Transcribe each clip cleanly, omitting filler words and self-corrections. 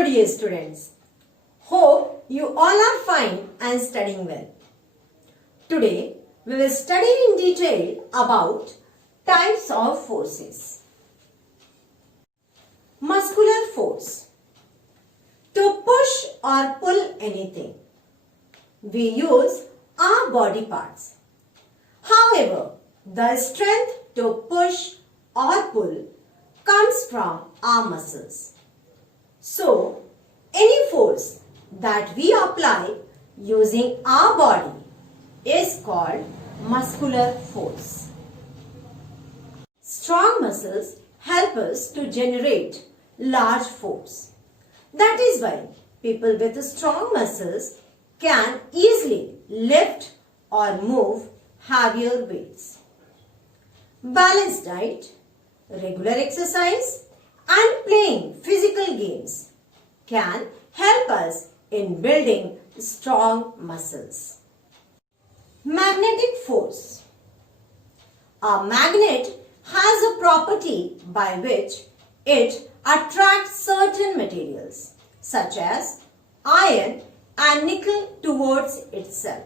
Hello dear students. Hope you all are fine and studying well. Today we will study in detail about types of forces. Muscular force. To push or pull anything, we use our body parts. However, the strength to push or pull comes from our muscles. So, any force that we apply using our body is called muscular force. Strong muscles help us to generate large force. That is why people with strong muscles can easily lift or move heavier weights. Balanced diet, regular exercise, and playing physical games can help us in building strong muscles. Magnetic force. A magnet has a property by which it attracts certain materials such as iron and nickel towards itself.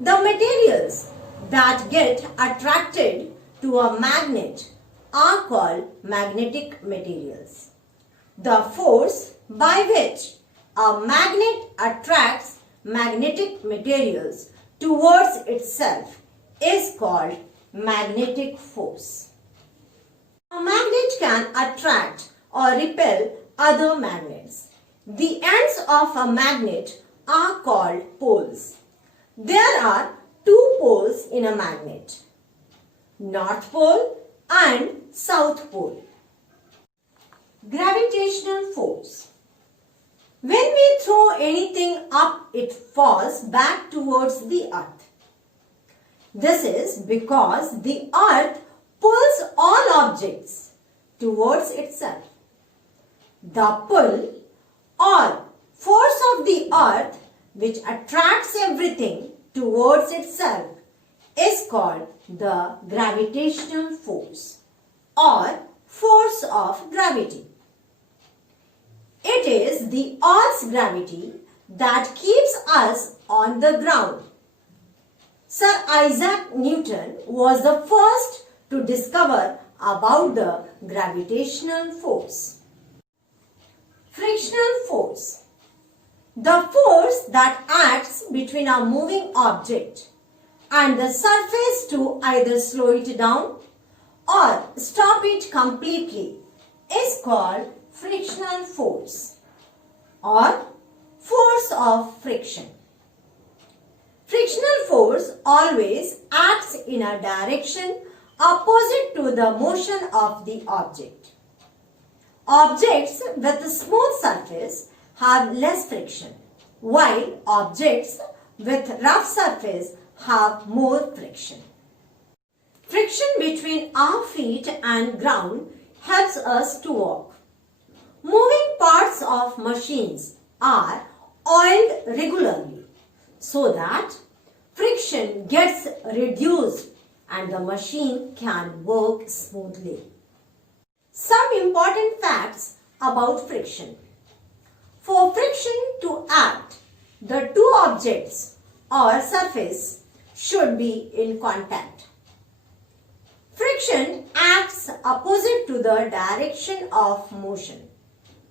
The materials that get attracted to a magnet are called magnetic materials. The force by which a magnet attracts magnetic materials towards itself is called magnetic force. A magnet can attract or repel other magnets. The ends of a magnet are called poles. There are two poles in a magnet, North Pole and South Pole. Gravitational force. When we throw anything up, it falls back towards the earth. This is because the earth pulls all objects towards itself. The pull or force of the earth which attracts everything towards itself is called the gravitational force or force of gravity. It is the Earth's gravity that keeps us on the ground. Sir Isaac Newton was the first to discover about the gravitational force. Frictional force. The force that acts between a moving object and the surface to either slow it down or stop it completely is called frictional force or force of friction. Frictional force always acts in a direction opposite to the motion of the object. Objects with a smooth surface have less friction, while objects with rough surface have more friction. Friction between our feet and ground helps us to walk. Moving parts of machines are oiled regularly so that friction gets reduced and the machine can work smoothly. Some important facts about friction. For friction to act, the two objects or surface should be in contact. Friction acts opposite to the direction of motion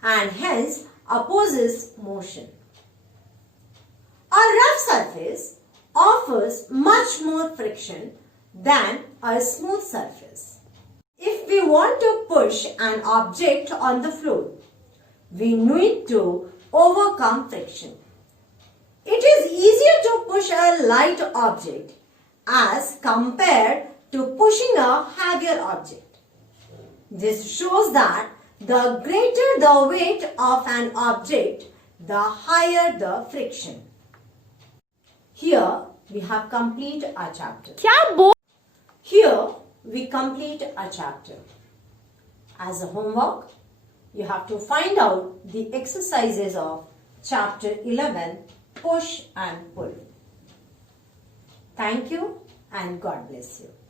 and hence opposes motion. A rough surface offers much more friction than a smooth surface. If we want to push an object on the floor, we need to overcome friction. It is easier to push a light object as compared to pushing a heavier object. This shows that the greater the weight of an object, the higher the friction. Here we have completed our chapter. Here we complete a chapter. As a homework, you have to find out the exercises of chapter 11, push and pull. Thank you and God bless you.